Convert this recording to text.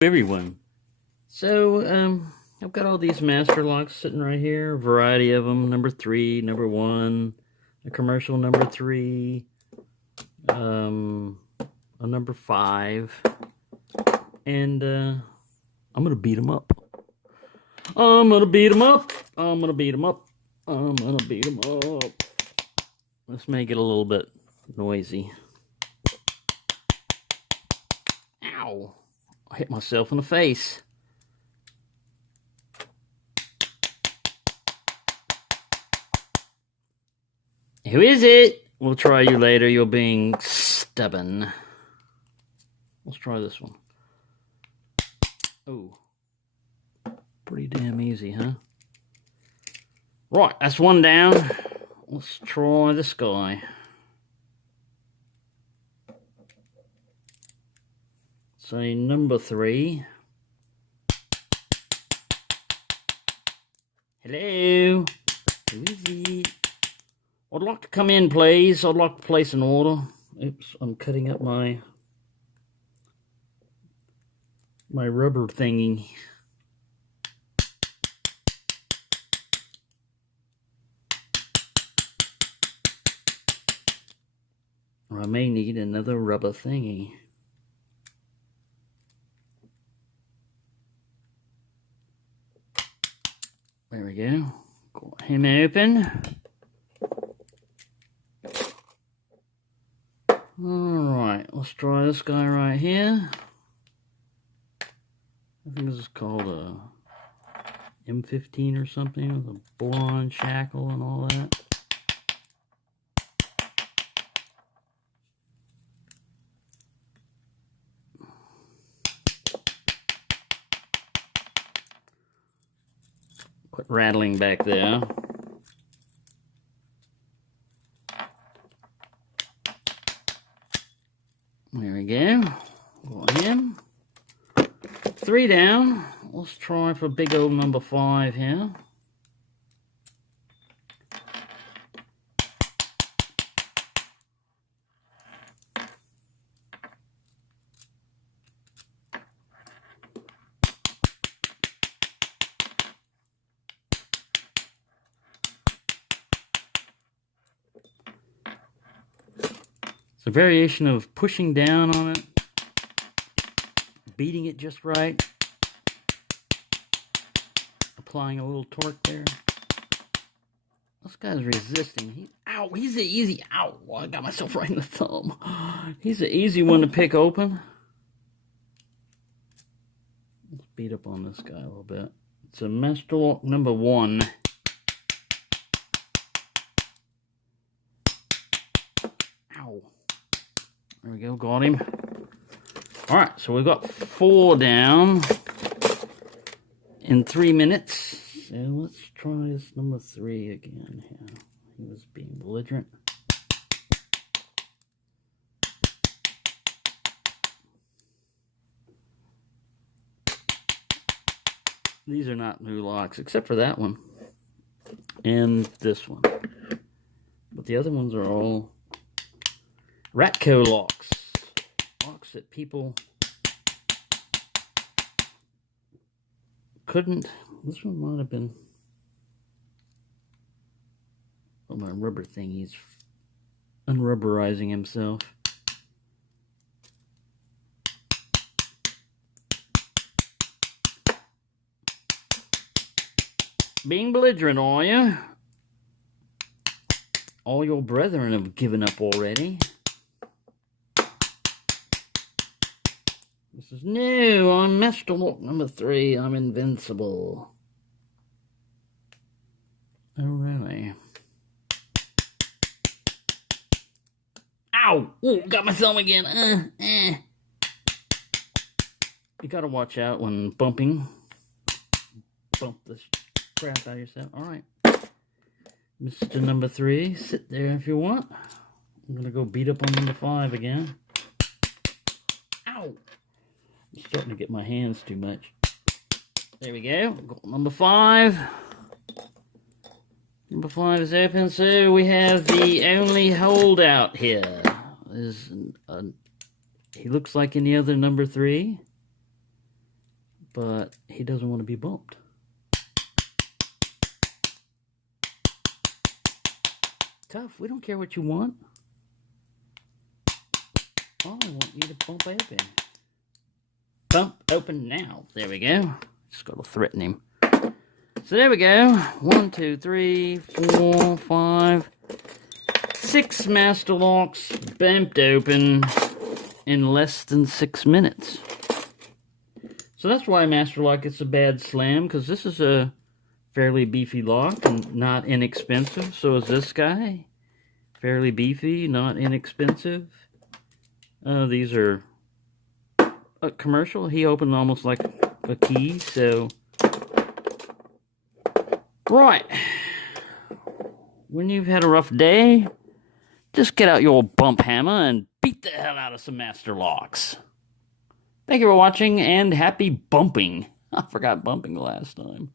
Everyone. So, I've got all these master locks sitting right here, a variety of them, number 3, number 1, a commercial number 3, a number 5, and, I'm gonna beat them up. I'm gonna beat them up. I'm gonna beat them up. I'm gonna beat them up. Let's make it a little bit noisy. Ow! I hit myself in the face. Who is it? We'll try you later. You're being stubborn. Let's try this one. Oh. Pretty damn easy, huh? Right, that's one down. Let's try this guy. Say number 3. Hello? Who is it? I'd like to come in, please. I'd like to place an order. Oops, I'm cutting up my rubber thingy. Or I may need another rubber thingy. There we go. Got him open. Alright, let's try this guy right here. I think this is called a M15 or something with a boron shackle and all that. Quit rattling back there. There we go. Got him. 3 down. Let's try for big old number 5 here. It's a variation of pushing down on it, beating it just right, applying a little torque there. This guy's resisting. Ow, he's an easy, ow, I got myself right in the thumb. He's an easy one to pick open. Let's beat up on this guy a little bit. It's a master lock number 1. Ow. There we go, got him. Alright, so we've got 4 down in 3 minutes. So let's try this number 3 again here. He was being belligerent. These are not new locks, except for that one. And this one. But the other ones are all Ratco locks. Locks that people couldn't. This one might have been. Oh, my rubber thing. He's unrubberizing himself. Being belligerent, are you? All your brethren have given up already. This is new. I'm master lock number 3. I'm invincible. Oh, really? Ow! Ooh, got my thumb again. You gotta watch out when bumping. Bump this crap out of yourself. Alright. Mr. number 3, sit there if you want. I'm gonna go beat up on number 5 again. Ow! I'm starting to get my hands too much. There we go. Got number 5. Number 5 is open, so we have the only holdout here. He looks like any other number 3. but he doesn't want to be bumped. Tough, we don't care what you want. All I want you to bump open. Bump open now. There we go. Just got to threaten him. So there we go. 1, 2, 3, 4, 5, 6 master locks bumped open in less than 6 minutes. So that's why master lock gets a bad slam, because this is a fairly beefy lock and not inexpensive. So is this guy. Fairly beefy, not inexpensive. These are a commercial. He opened almost like a key, so... Right. When you've had a rough day, just get out your old bump hammer and beat the hell out of some master locks. Thank you for watching, and happy bumping. I forgot bumping the last time.